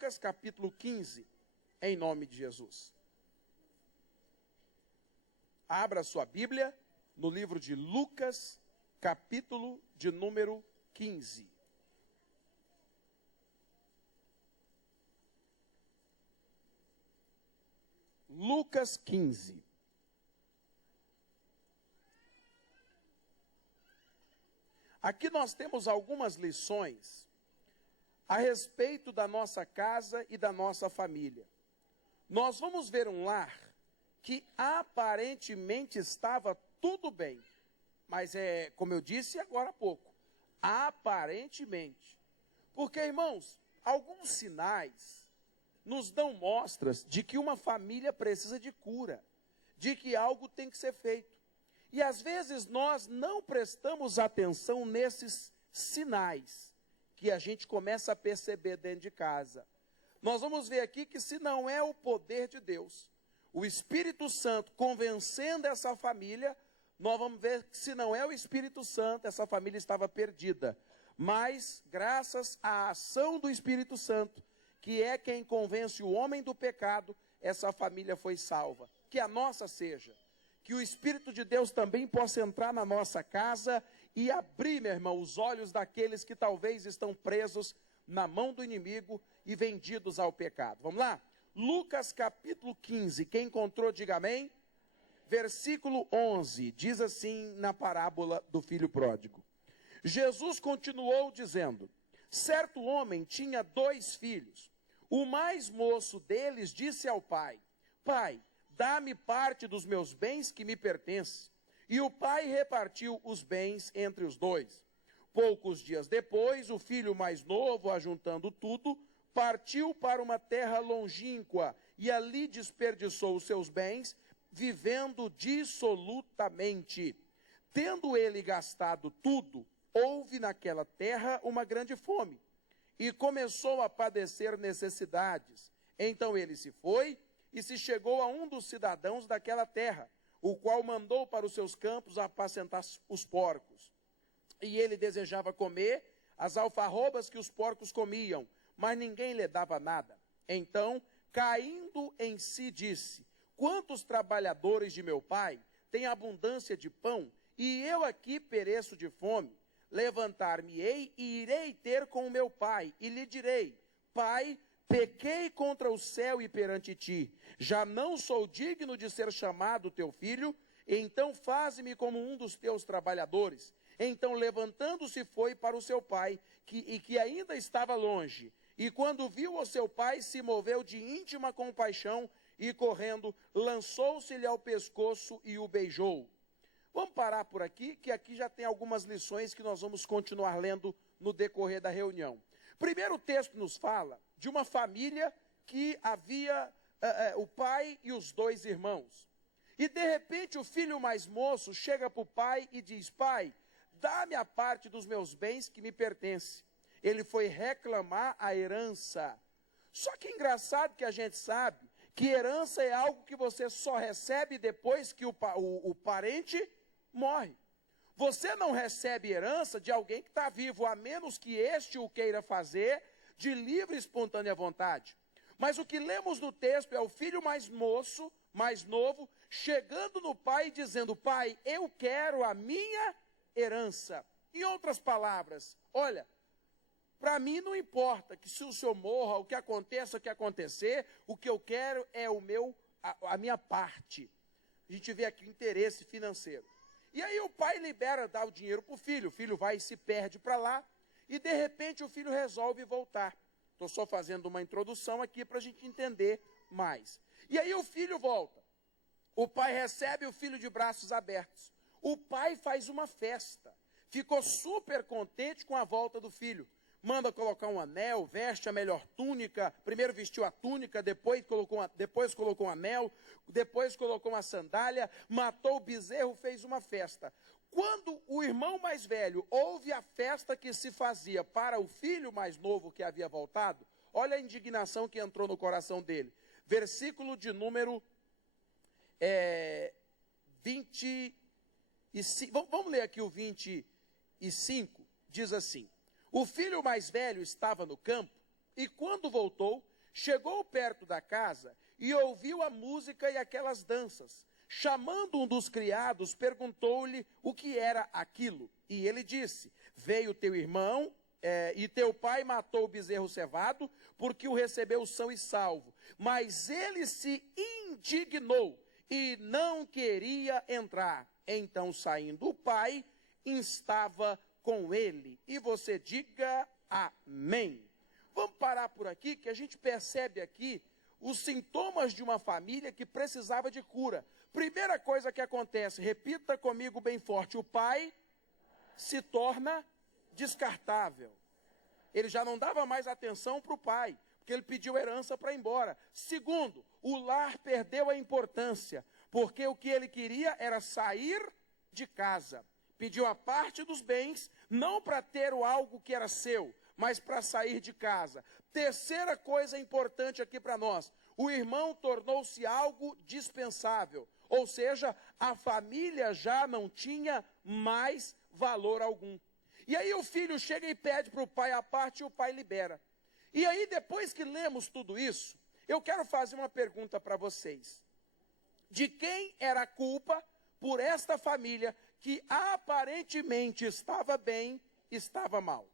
Lucas capítulo 15, em nome de Jesus. Abra sua Bíblia no livro de Lucas, capítulo de número 15. Lucas 15. Aqui nós temos algumas lições a respeito da nossa casa e da nossa família. Nós vamos ver um lar que aparentemente estava tudo bem, mas como eu disse agora há pouco, aparentemente. Porque, irmãos, alguns sinais nos dão mostras de que uma família precisa de cura, de que algo tem que ser feito. E às vezes nós não prestamos atenção nesses sinais que a gente começa a perceber dentro de casa. Nós vamos ver aqui que se não é o poder de Deus, o Espírito Santo convencendo essa família, nós vamos ver que se não é o Espírito Santo, essa família estava perdida. Mas graças à ação do Espírito Santo, que é quem convence o homem do pecado, essa família foi salva. Que a nossa seja. Que o Espírito de Deus também possa entrar na nossa casa e abrir, meu irmão, os olhos daqueles que talvez estão presos na mão do inimigo e vendidos ao pecado. Vamos lá? Lucas capítulo 15, quem encontrou, diga amém. Versículo 11, diz assim na parábola do filho pródigo. Jesus continuou dizendo: certo homem tinha 2 filhos. O mais moço deles disse ao pai: pai, dá-me parte dos meus bens que me pertencem. E o pai repartiu os bens entre os 2. Poucos dias depois, o filho mais novo, ajuntando tudo, partiu para uma terra longínqua e ali desperdiçou os seus bens, vivendo dissolutamente. Tendo ele gastado tudo, houve naquela terra uma grande fome e começou a padecer necessidades. Então ele se foi e se chegou a um dos cidadãos daquela terra, o qual mandou para os seus campos apacentar os porcos. E ele desejava comer as alfarrobas que os porcos comiam, mas ninguém lhe dava nada. Então, caindo em si, disse: quantos trabalhadores de meu pai têm abundância de pão, e eu aqui pereço de fome? Levantar-me-ei e irei ter com o meu pai, e lhe direi: pai, pequei contra o céu e perante ti, já não sou digno de ser chamado teu filho, então faze-me como um dos teus trabalhadores. Então, levantando-se, foi para o seu pai, que ainda estava longe. E quando viu o seu pai, se moveu de íntima compaixão e, correndo, lançou-se-lhe ao pescoço e o beijou. Vamos parar por aqui, que aqui já tem algumas lições que nós vamos continuar lendo no decorrer da reunião. Primeiro, o texto nos fala de uma família que havia o pai e os 2 irmãos. E de repente o filho mais moço chega para o pai e diz: pai, dá-me a parte dos meus bens que me pertence. Ele foi reclamar a herança. Só que é engraçado que a gente sabe que herança é algo que você só recebe depois que o parente morre. Você não recebe herança de alguém que está vivo, a menos que este o queira fazer de livre e espontânea vontade. Mas o que lemos no texto é o filho mais moço, mais novo, chegando no pai e dizendo: pai, eu quero a minha herança. Em outras palavras, olha, para mim não importa que se o senhor morra, o que aconteça, o que acontecer, o que eu quero é a minha parte. A gente vê aqui o interesse financeiro. E aí o pai libera, dá o dinheiro para o filho vai e se perde para lá, e de repente o filho resolve voltar. Estou só fazendo uma introdução aqui para a gente entender mais. E aí o filho volta. O pai recebe o filho de braços abertos. O pai faz uma festa. Ficou super contente com a volta do filho. Manda colocar um anel, veste a melhor túnica. Primeiro vestiu a túnica, depois colocou um anel, depois colocou uma sandália, matou o bezerro, fez uma festa. Quando o irmão mais velho ouve a festa que se fazia para o filho mais novo que havia voltado, olha a indignação que entrou no coração dele. Versículo de número 25. Vamos ler aqui o 25. Diz assim: o filho mais velho estava no campo, e quando voltou, chegou perto da casa e ouviu a música e aquelas danças. Chamando um dos criados, perguntou-lhe o que era aquilo. E ele disse: veio teu irmão e teu pai matou o bezerro cevado, porque o recebeu são e salvo. Mas ele se indignou e não queria entrar. Então, saindo o pai, estava com ele. E você diga amém. Vamos parar por aqui, que a gente percebe aqui os sintomas de uma família que precisava de cura. Primeira coisa que acontece, repita comigo bem forte: o pai se torna descartável. Ele já não dava mais atenção para o pai, porque ele pediu herança para ir embora. Segundo, o lar perdeu a importância, porque o que ele queria era sair de casa. Pediu a parte dos bens, não para ter algo que era seu, mas para sair de casa. Terceira coisa importante aqui para nós: o irmão tornou-se algo dispensável. Ou seja, a família já não tinha mais valor algum. E aí o filho chega e pede para o pai a parte e o pai libera. E aí, depois que lemos tudo isso, eu quero fazer uma pergunta para vocês. De quem era a culpa por esta família que aparentemente estava bem, estava mal?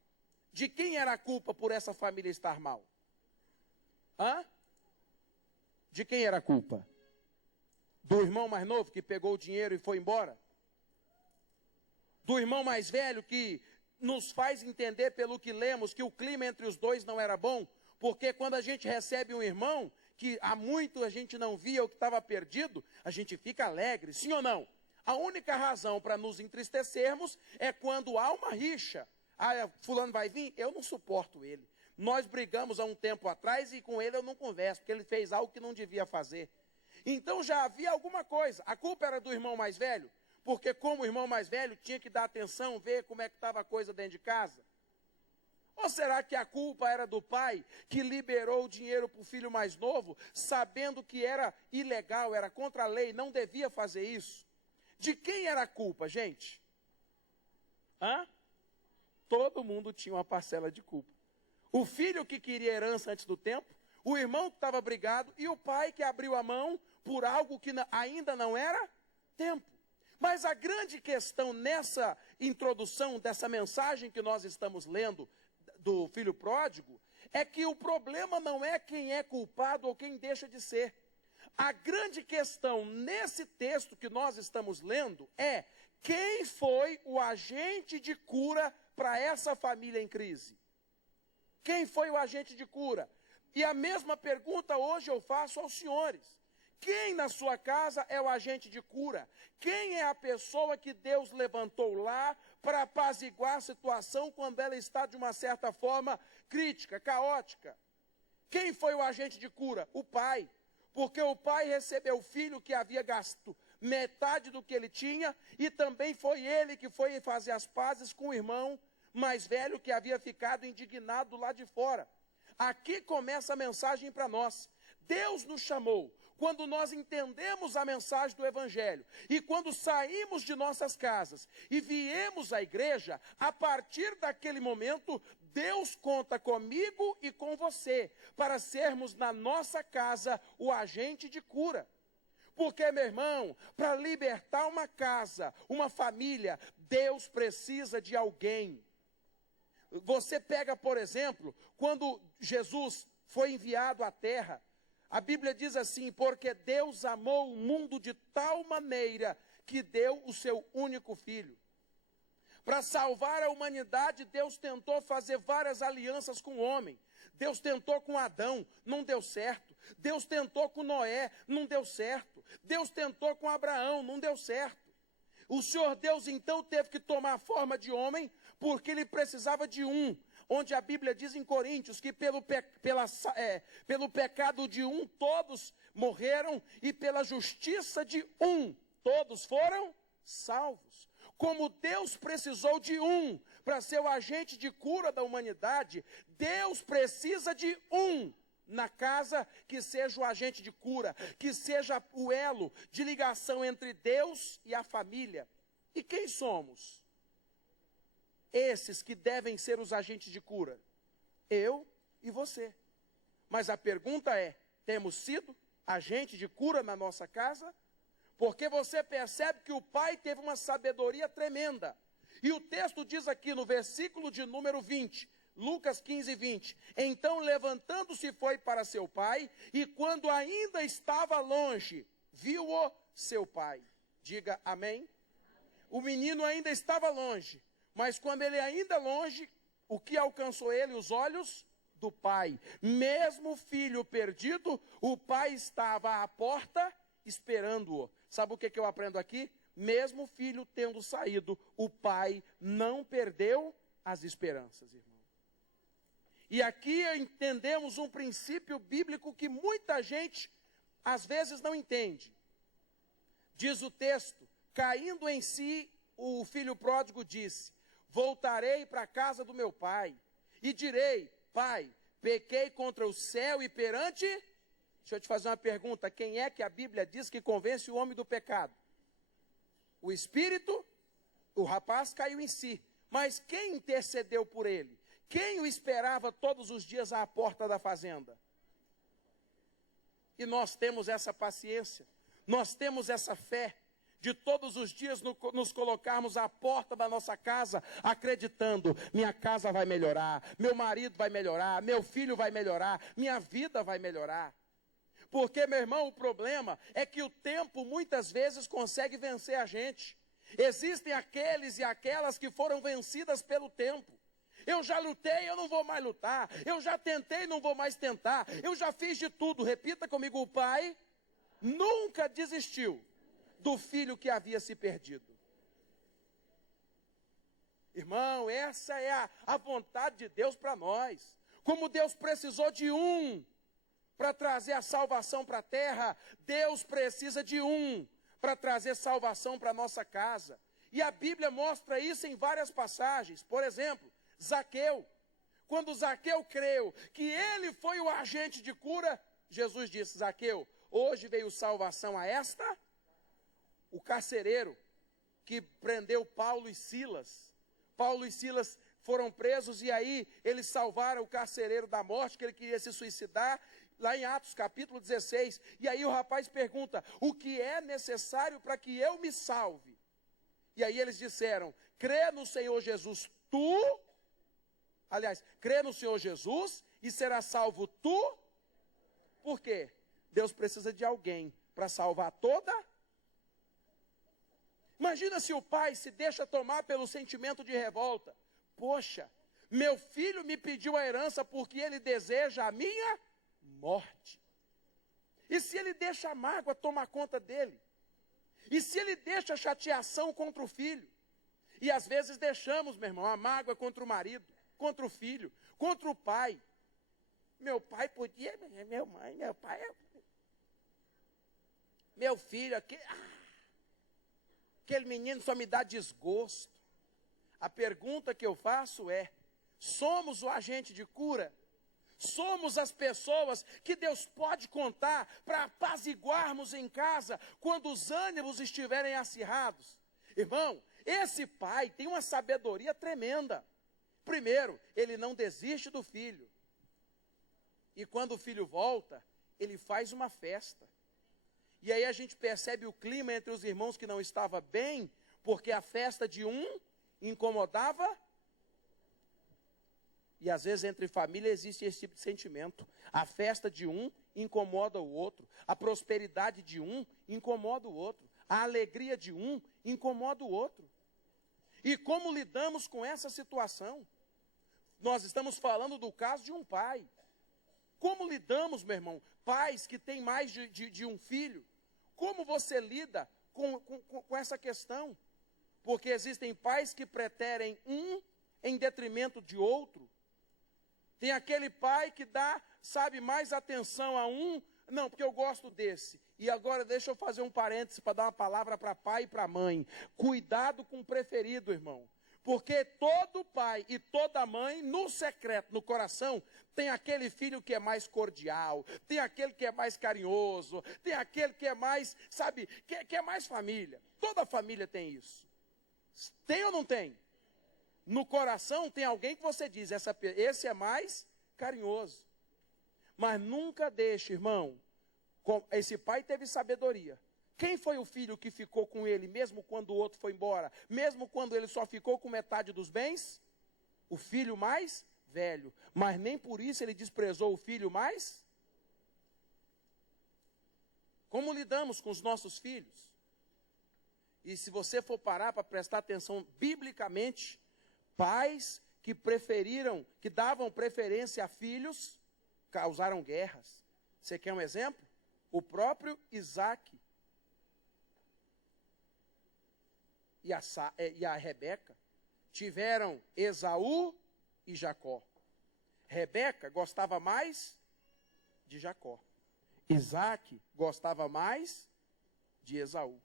De quem era a culpa por essa família estar mal? Hã? De quem era a culpa? Do irmão mais novo que pegou o dinheiro e foi embora? Do irmão mais velho que nos faz entender pelo que lemos que o clima entre os dois não era bom? Porque quando a gente recebe um irmão que há muito a gente não via ou que estava perdido, a gente fica alegre, sim ou não? A única razão para nos entristecermos é quando há uma rixa. Ah, fulano vai vir? Eu não suporto ele. Nós brigamos há um tempo atrás e com ele eu não converso, porque ele fez algo que não devia fazer. Então já havia alguma coisa. A culpa era do irmão mais velho, porque como o irmão mais velho tinha que dar atenção, ver como é que estava a coisa dentro de casa. Ou será que a culpa era do pai, que liberou o dinheiro para o filho mais novo, sabendo que era ilegal, era contra a lei, não devia fazer isso? De quem era a culpa, gente? Hã? Todo mundo tinha uma parcela de culpa. O filho que queria herança antes do tempo, o irmão que estava brigado e o pai que abriu a mão por algo que ainda não era tempo. Mas a grande questão nessa introdução dessa mensagem que nós estamos lendo do filho pródigo é que o problema não é quem é culpado ou quem deixa de ser. A grande questão nesse texto que nós estamos lendo é quem foi o agente de cura para essa família em crise. Quem foi o agente de cura? E a mesma pergunta hoje eu faço aos senhores. Quem na sua casa é o agente de cura? Quem é a pessoa que Deus levantou lá para apaziguar a situação quando ela está de uma certa forma crítica, caótica? Quem foi o agente de cura? O pai. Porque o pai recebeu o filho que havia gasto metade do que ele tinha e também foi ele que foi fazer as pazes com o irmão mais velho que havia ficado indignado lá de fora. Aqui começa a mensagem para nós. Deus nos chamou quando nós entendemos a mensagem do Evangelho e quando saímos de nossas casas e viemos à igreja, a partir daquele momento, Deus conta comigo e com você para sermos na nossa casa o agente de cura. Porque, meu irmão, para libertar uma casa, uma família, Deus precisa de alguém. Você pega, por exemplo, quando Jesus foi enviado à terra, a Bíblia diz assim: porque Deus amou o mundo de tal maneira que deu o seu único filho. Para salvar a humanidade, Deus tentou fazer várias alianças com o homem. Deus tentou com Adão, não deu certo. Deus tentou com Noé, não deu certo. Deus tentou com Abraão, não deu certo. O Senhor Deus então teve que tomar a forma de homem, porque ele precisava de um. Onde a Bíblia diz em Coríntios que pelo pecado de um todos morreram e pela justiça de um todos foram salvos. Como Deus precisou de um para ser o agente de cura da humanidade, Deus precisa de um na casa que seja o agente de cura, que seja o elo de ligação entre Deus e a família. E quem somos? Esses que devem ser os agentes de cura, eu e você. Mas a pergunta é, temos sido agente de cura na nossa casa? Porque você percebe que o pai teve uma sabedoria tremenda. E o texto diz aqui no versículo de número 20, Lucas 15, 20. Então, levantando-se, foi para seu pai, e quando ainda estava longe, viu-o seu pai. Diga amém. O menino ainda estava longe, mas quando ele ainda longe, o que alcançou ele? Os olhos do pai. Mesmo o filho perdido, o pai estava à porta esperando-o. Sabe o que eu aprendo aqui? Mesmo o filho tendo saído, o pai não perdeu as esperanças, irmão. E aqui entendemos um princípio bíblico que muita gente, às vezes, não entende. Diz o texto, caindo em si, o filho pródigo disse, voltarei para a casa do meu pai, e direi, pai, pequei contra o céu e perante... Deixa eu te fazer uma pergunta, quem é que a Bíblia diz que convence o homem do pecado? O Espírito? O rapaz caiu em si, mas quem intercedeu por ele? Quem o esperava todos os dias à porta da fazenda? E nós temos essa paciência, nós temos essa fé, de todos os dias nos colocarmos à porta da nossa casa, acreditando, minha casa vai melhorar, meu marido vai melhorar, meu filho vai melhorar, minha vida vai melhorar. Porque, meu irmão, o problema é que o tempo muitas vezes consegue vencer a gente. Existem aqueles e aquelas que foram vencidas pelo tempo. Eu já lutei, eu não vou mais lutar. Eu já tentei, não vou mais tentar. Eu já fiz de tudo. Repita comigo, o pai nunca desistiu do filho que havia se perdido. Irmão, essa é a vontade de Deus para nós. Como Deus precisou de um para trazer a salvação para a terra, Deus precisa de um para trazer salvação para a nossa casa. E a Bíblia mostra isso em várias passagens. Por exemplo, Zaqueu. Quando Zaqueu creu que ele foi o agente de cura, Jesus disse, Zaqueu, hoje veio salvação a esta. O carcereiro que prendeu Paulo e Silas. Paulo e Silas foram presos e aí eles salvaram o carcereiro da morte, que ele queria se suicidar. Lá em Atos capítulo 16, e aí o rapaz pergunta, o que é necessário para que eu me salve? E aí eles disseram, crê no Senhor Jesus, crê no Senhor Jesus e será salvo tu. Por quê? Deus precisa de alguém para salvar toda. Imagina se o pai se deixa tomar pelo sentimento de revolta. Poxa, meu filho me pediu a herança porque ele deseja a minha morte. E se ele deixa a mágoa tomar conta dele? E se ele deixa a chateação contra o filho? E às vezes deixamos, meu irmão, a mágoa contra o marido, contra o filho, contra o pai. Meu pai podia, meu pai, meu filho, aquele menino só me dá desgosto. A pergunta que eu faço é, somos o agente de cura? Somos as pessoas que Deus pode contar para apaziguarmos em casa quando os ânimos estiverem acirrados. Irmão, esse pai tem uma sabedoria tremenda. Primeiro, ele não desiste do filho. E quando o filho volta, ele faz uma festa. E aí a gente percebe o clima entre os irmãos que não estava bem, porque a festa de um incomodava. E às vezes entre família existe esse tipo de sentimento. A festa de um incomoda o outro. A prosperidade de um incomoda o outro. A alegria de um incomoda o outro. E como lidamos com essa situação? Nós estamos falando do caso de um pai. Como lidamos, meu irmão? Pais que têm mais de um filho. Como você lida com essa questão? Porque existem pais que preterem um em detrimento de outro. Tem aquele pai que dá, mais atenção a um. Não, porque eu gosto desse. E agora deixa eu fazer um parêntese para dar uma palavra para pai e para mãe. Cuidado com o preferido, irmão. Porque todo pai e toda mãe, no secreto, no coração, tem aquele filho que é mais cordial, tem aquele que é mais carinhoso, tem aquele que é mais, que é mais família. Toda família tem isso. Tem ou não tem? No coração tem alguém que você diz, esse é mais carinhoso. Mas nunca deixe, irmão. Esse pai teve sabedoria. Quem foi o filho que ficou com ele, mesmo quando o outro foi embora? Mesmo quando ele só ficou com metade dos bens? O filho mais velho. Mas nem por isso ele desprezou o filho mais? Como lidamos com os nossos filhos? E se você for parar para prestar atenção biblicamente, pais que preferiram, que davam preferência a filhos, causaram guerras. Você quer um exemplo? O próprio Isaac e a Rebeca tiveram Esaú e Jacó. Rebeca gostava mais de Jacó. Isaac gostava mais de Esaú.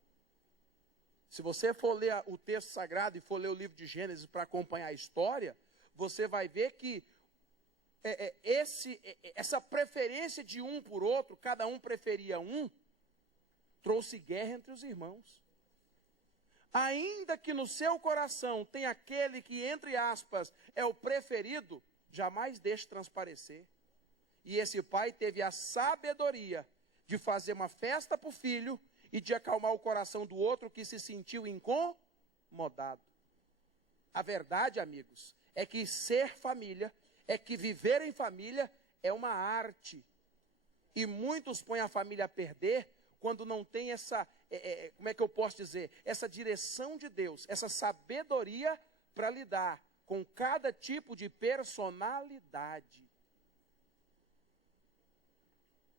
Se você for ler o texto sagrado e for ler o livro de Gênesis para acompanhar a história, você vai ver que essa preferência de um por outro, cada um preferia um, trouxe guerra entre os irmãos. Ainda que no seu coração tenha aquele que, entre aspas, é o preferido, jamais deixe transparecer. E esse pai teve a sabedoria de fazer uma festa para o filho e de acalmar o coração do outro que se sentiu incomodado. A verdade, amigos, é que ser família, é que viver em família é uma arte. E muitos põem a família a perder quando não tem essa, como é que eu posso dizer, essa direção de Deus, essa sabedoria para lidar com cada tipo de personalidade.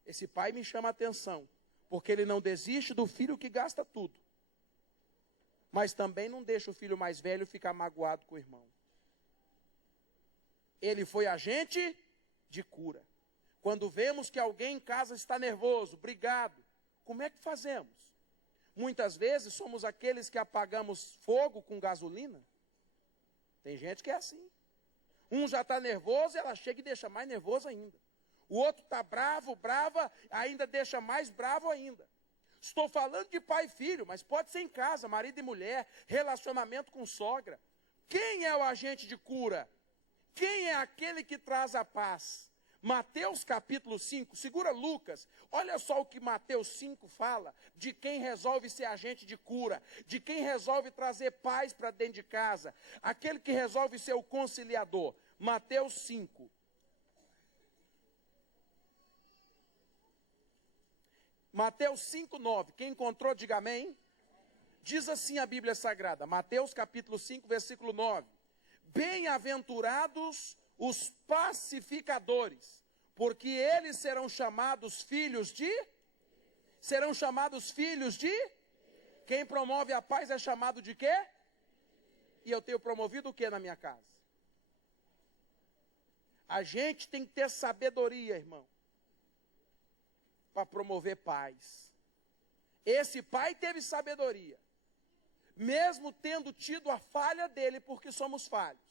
Esse pai me chama a atenção, porque ele não desiste do filho que gasta tudo, mas também não deixa o filho mais velho ficar magoado com o irmão. Ele foi agente de cura. Quando vemos que alguém em casa está nervoso, brigado, como é que fazemos? Muitas vezes somos aqueles que apagamos fogo com gasolina. Tem gente que é assim. Um já está nervoso, ela chega e deixa mais nervoso ainda. O outro está bravo, brava, ainda deixa mais bravo ainda. Estou falando de pai e filho, mas pode ser em casa, marido e mulher, relacionamento com sogra. Quem é o agente de cura? Quem é aquele que traz a paz? Mateus capítulo 5, segura Lucas, olha só o que Mateus 5 fala, de quem resolve ser agente de cura, de quem resolve trazer paz para dentro de casa, aquele que resolve ser o conciliador. Mateus 5. Mateus 5, 9, quem encontrou, diga amém. Diz assim a Bíblia Sagrada, Mateus capítulo 5, versículo 9. Bem-aventurados os pacificadores, porque eles serão chamados filhos de? Serão chamados filhos de? Quem promove a paz é chamado de quê? E eu tenho promovido o quê na minha casa? A gente tem que ter sabedoria, irmão, para promover paz. Esse pai teve sabedoria, mesmo tendo tido a falha dele, porque somos falhos.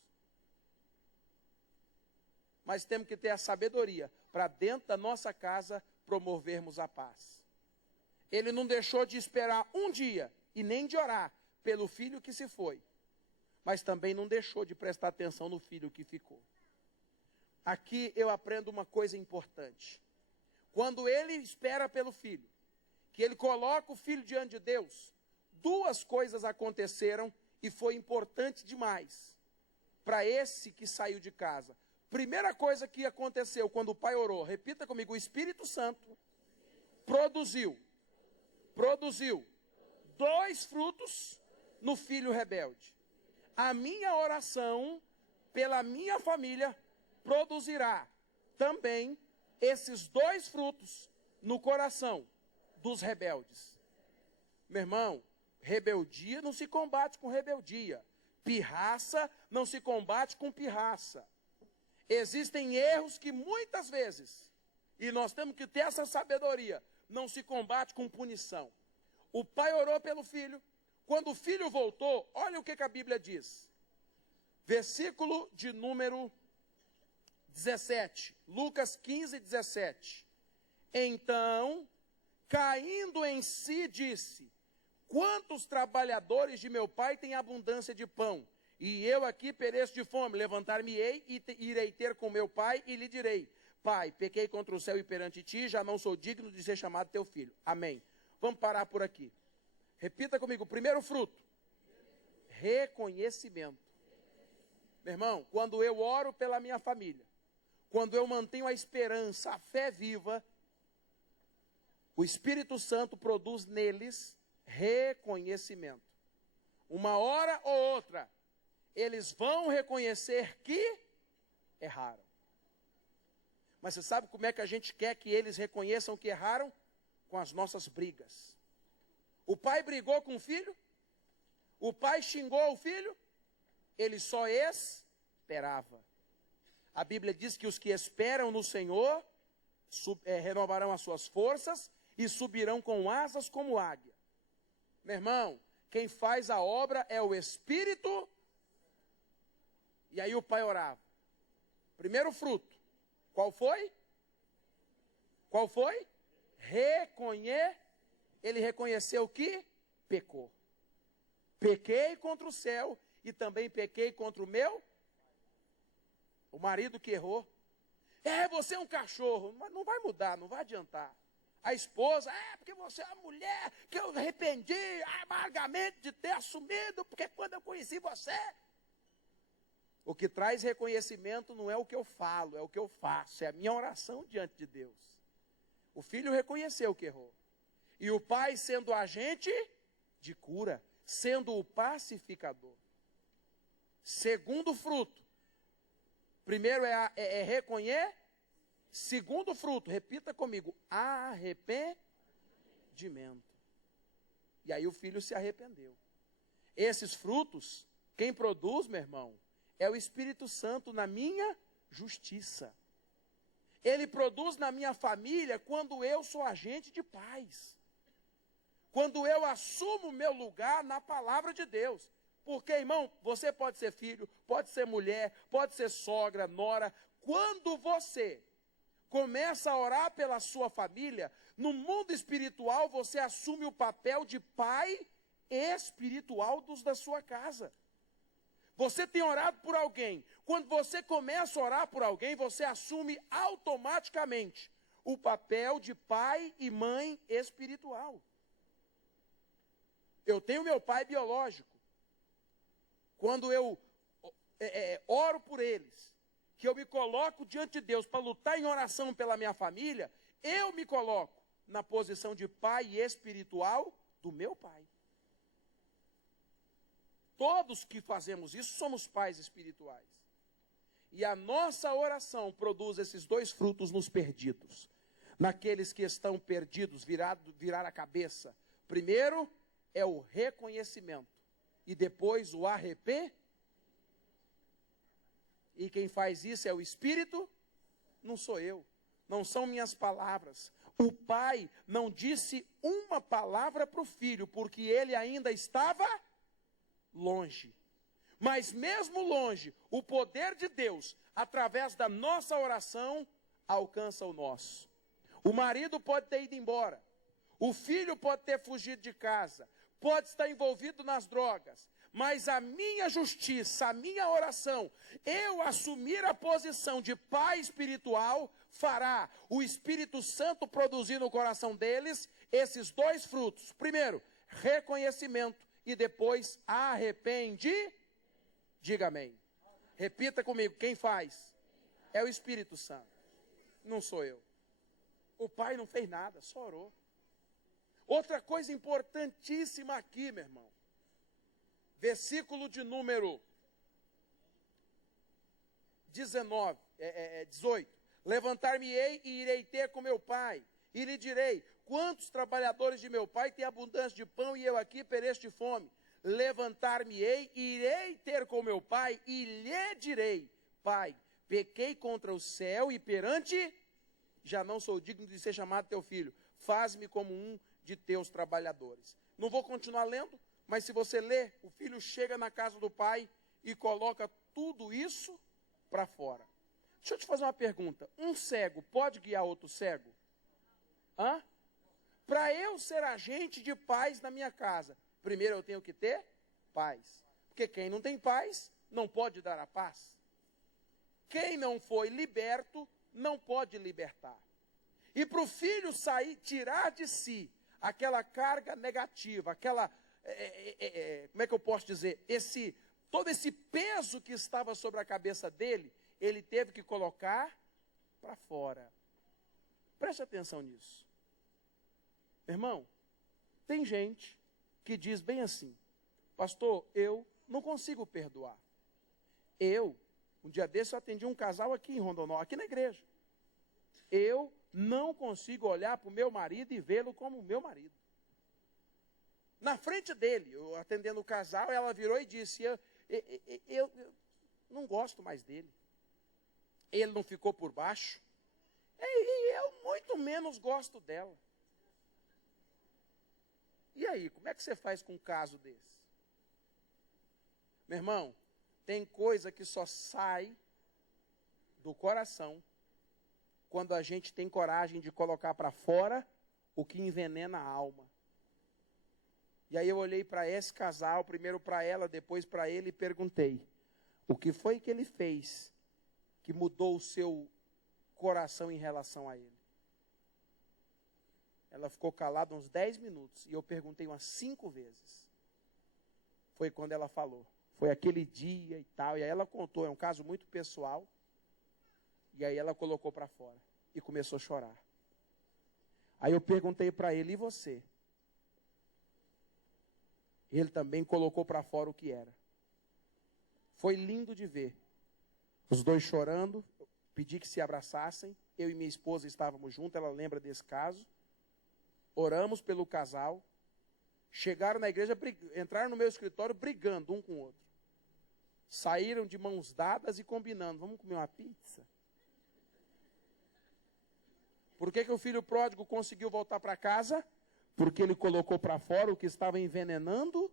Mas temos que ter a sabedoria para dentro da nossa casa promovermos a paz. Ele não deixou de esperar um dia e nem de orar pelo filho que se foi, mas também não deixou de prestar atenção no filho que ficou. Aqui eu aprendo uma coisa importante. Quando ele espera pelo filho, que ele coloca o filho diante de Deus, duas coisas aconteceram e foi importante demais para esse que saiu de casa. Primeira coisa que aconteceu quando o pai orou, repita comigo, o Espírito Santo produziu 2 frutos no filho rebelde. A minha oração pela minha família produzirá também esses 2 frutos no coração dos rebeldes. Meu irmão, rebeldia não se combate com rebeldia. Pirraça não se combate com pirraça. Existem erros que muitas vezes, e nós temos que ter essa sabedoria, não se combate com punição. O pai orou pelo filho. Quando o filho voltou, olha o que a Bíblia diz. Versículo de número 17. Lucas 15, 17. Então, caindo em si, disse: quantos trabalhadores de meu pai têm abundância de pão, e eu aqui pereço de fome? Levantar-me-ei e irei ter com meu pai e lhe direi: Pai, pequei contra o céu e perante ti, já não sou digno de ser chamado teu filho. Amém. Vamos parar por aqui. Repita comigo, primeiro fruto. Reconhecimento. Meu irmão, quando eu oro pela minha família, quando eu mantenho a esperança, a fé viva, o Espírito Santo produz neles reconhecimento. Uma hora ou outra, eles vão reconhecer que erraram. Mas você sabe como é que a gente quer que eles reconheçam que erraram? Com as nossas brigas. O pai brigou com o filho? O pai xingou o filho? Ele só esperava. A Bíblia diz que os que esperam no Senhor renovarão as suas forças e subirão com asas como águia. Meu irmão, quem faz a obra é o Espírito. E aí o pai orava. Primeiro fruto. Qual foi? Qual foi? Ele reconheceu que pecou. Pequei contra o céu e também pequei contra o marido que errou. Você é um cachorro, mas não vai mudar, não vai adiantar. A esposa, porque você é uma mulher que eu arrependi amargamente de ter assumido, porque quando eu conheci você. O que traz reconhecimento não é o que eu falo, é o que eu faço, é a minha oração diante de Deus. O filho reconheceu que errou. E o pai sendo agente de cura, sendo o pacificador. Segundo fruto. Primeiro é reconhecer. Segundo fruto, repita comigo, arrependimento. E aí o filho se arrependeu. Esses frutos, quem produz, meu irmão, é o Espírito Santo na minha justiça. Ele produz na minha família quando eu sou agente de paz. Quando eu assumo o meu lugar na palavra de Deus. Porque, irmão, você pode ser filho, pode ser mulher, pode ser sogra, nora. Quando você começa a orar pela sua família, no mundo espiritual você assume o papel de pai espiritual da sua casa. Você tem orado por alguém. Quando você começa a orar por alguém, você assume automaticamente o papel de pai e mãe espiritual. Eu tenho meu pai biológico. Quando eu oro por eles, que eu me coloco diante de Deus para lutar em oração pela minha família, eu me coloco na posição de pai espiritual do meu pai. Todos que fazemos isso somos pais espirituais. E a nossa oração produz esses dois frutos nos perdidos. Naqueles que estão perdidos, virar a cabeça. Primeiro é o reconhecimento. E depois o arrependimento. E quem faz isso é o Espírito, não sou eu. Não são minhas palavras. O pai não disse uma palavra para o filho, porque ele ainda estava longe. Mas mesmo longe, o poder de Deus, através da nossa oração, alcança o nosso. O marido pode ter ido embora. O filho pode ter fugido de casa. Pode estar envolvido nas drogas. Mas a minha justiça, a minha oração, eu assumir a posição de pai espiritual, fará o Espírito Santo produzir no coração deles esses dois frutos. Primeiro, reconhecimento. E depois diga amém. Repita comigo, quem faz? É o Espírito Santo. Não sou eu. O pai não fez nada, só orou. Outra coisa importantíssima aqui, meu irmão. Versículo de número 18. Levantar-me-ei e irei ter com meu pai. E lhe direi, quantos trabalhadores de meu pai têm abundância de pão e eu aqui pereço de fome? Levantar-me-ei e irei ter com meu pai e lhe direi, pai, pequei contra o céu e perante, já não sou digno de ser chamado teu filho. Faz-me como um de teus trabalhadores. Não vou continuar lendo, mas se você ler, o filho chega na casa do pai e coloca tudo isso para fora. Deixa eu te fazer uma pergunta. Um cego pode guiar outro cego? Para eu ser agente de paz na minha casa, primeiro eu tenho que ter paz. Porque quem não tem paz, não pode dar a paz. Quem não foi liberto, não pode libertar. E para o filho sair, tirar de si aquela carga negativa, aquela, como é que eu posso dizer, todo esse peso que estava sobre a cabeça dele, ele teve que colocar para fora. Preste atenção nisso. Irmão, tem gente que diz bem assim: pastor, eu não consigo perdoar. Um dia desse eu atendi um casal aqui em Rondonó, aqui na igreja. Eu não consigo olhar para o meu marido e vê-lo como meu marido. Na frente dele, eu atendendo o casal, ela virou e disse: eu não gosto mais dele. Ele não ficou por baixo. E eu muito menos gosto dela. E aí, como é que você faz com um caso desse? Meu irmão, tem coisa que só sai do coração quando a gente tem coragem de colocar para fora o que envenena a alma. E aí eu olhei para esse casal, primeiro para ela, depois para ele, e perguntei: o que foi que ele fez que mudou o seu coração em relação a ele? Ela ficou calada uns 10 minutos, e eu perguntei umas 5 vezes. Foi quando ela falou. Foi aquele dia e tal, e aí ela contou, é um caso muito pessoal. E aí ela colocou para fora e começou a chorar. Aí eu perguntei para ele: e você? Ele também colocou para fora o que era. Foi lindo de ver. Os dois chorando, pedi que se abraçassem. Eu e minha esposa estávamos juntos, ela lembra desse caso. Oramos pelo casal. Chegaram na igreja, entraram no meu escritório brigando um com o outro. Saíram de mãos dadas e combinando: vamos comer uma pizza? Por que o filho pródigo conseguiu voltar para casa? Porque ele colocou para fora o que estava envenenando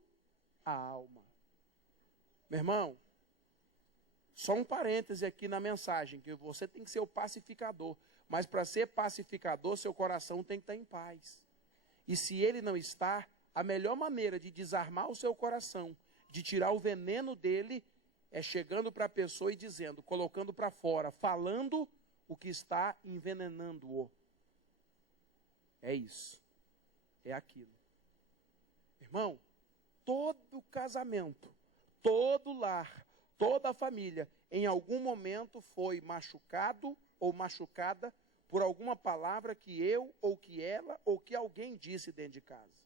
a alma. Meu irmão, só um parêntese aqui na mensagem, que você tem que ser o pacificador. Mas para ser pacificador, seu coração tem que estar em paz. E se ele não está, a melhor maneira de desarmar o seu coração, de tirar o veneno dele, é chegando para a pessoa e dizendo, colocando para fora, falando o que está envenenando-o. É isso. É aquilo. Irmão, todo casamento, todo lar, toda a família, em algum momento foi machucado ou machucada por alguma palavra que eu, ou que ela, ou que alguém disse dentro de casa.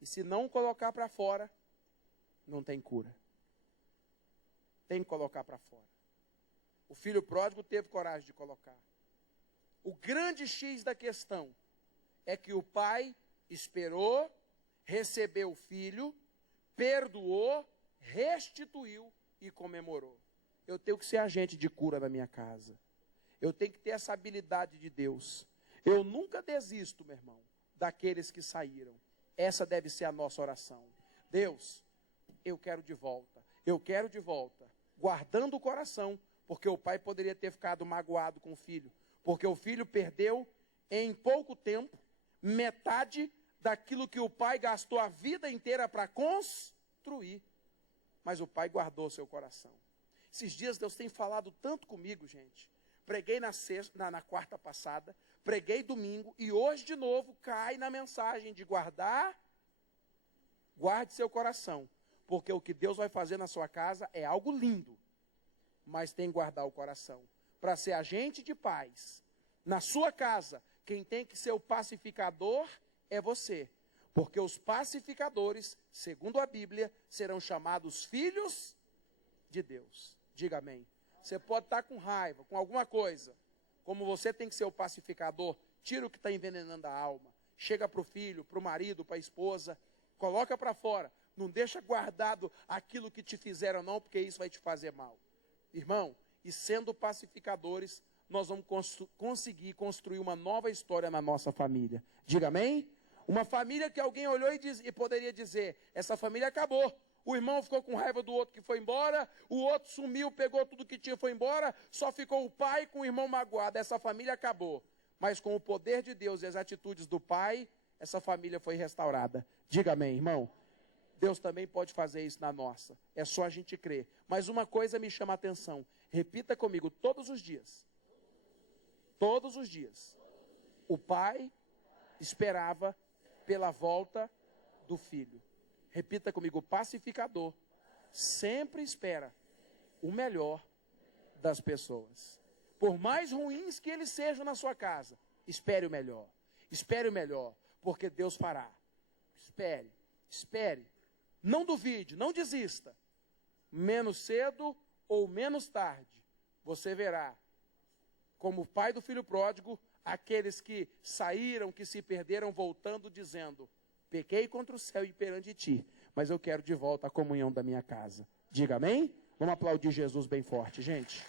E se não colocar para fora, não tem cura. Tem que colocar para fora. O filho pródigo teve coragem de colocar. O grande X da questão é que o pai esperou, recebeu o filho, perdoou, restituiu e comemorou. Eu tenho que ser agente de cura na minha casa. Eu tenho que ter essa habilidade de Deus. Eu nunca desisto, meu irmão, daqueles que saíram. Essa deve ser a nossa oração. Deus, eu quero de volta. Eu quero de volta. Guardando o coração, porque o pai poderia ter ficado magoado com o filho. Porque o filho perdeu em pouco tempo metade daquilo que o pai gastou a vida inteira para construir. Mas o pai guardou seu coração. Esses dias Deus tem falado tanto comigo, gente. Preguei na quarta passada, preguei domingo, e hoje de novo cai na mensagem de guardar. Guarde seu coração, porque o que Deus vai fazer na sua casa é algo lindo, mas tem que guardar o coração. Para ser agente de paz, na sua casa, quem tem que ser o pacificador é você. Porque os pacificadores, segundo a Bíblia, serão chamados filhos de Deus. Diga amém. Você pode estar com raiva, com alguma coisa. Como você tem que ser o pacificador, tira o que está envenenando a alma. Chega para o filho, para o marido, para a esposa, coloca para fora. Não deixa guardado aquilo que te fizeram não, porque isso vai te fazer mal. Irmão, e sendo pacificadores, nós vamos conseguir construir uma nova história na nossa família. Diga amém? Uma família que alguém olhou e poderia dizer, essa família acabou. O irmão ficou com raiva do outro que foi embora, o outro sumiu, pegou tudo que tinha e foi embora, só ficou o pai com o irmão magoado. Essa família acabou. Mas com o poder de Deus e as atitudes do pai, essa família foi restaurada. Diga amém, irmão. Deus também pode fazer isso na nossa. É só a gente crer. Mas uma coisa me chama a atenção. Repita comigo todos os dias. Todos os dias. O pai esperava pela volta do filho. Repita comigo, o pacificador sempre espera o melhor das pessoas. Por mais ruins que eles sejam na sua casa, espere o melhor. Espere o melhor, porque Deus fará. Espere, espere. Não duvide, não desista. Menos cedo ou menos tarde, você verá, como o pai do filho pródigo, aqueles que saíram, que se perderam, voltando, dizendo: pequei contra o céu e perante ti, mas eu quero de volta a comunhão da minha casa. Diga amém? Vamos aplaudir Jesus bem forte, gente.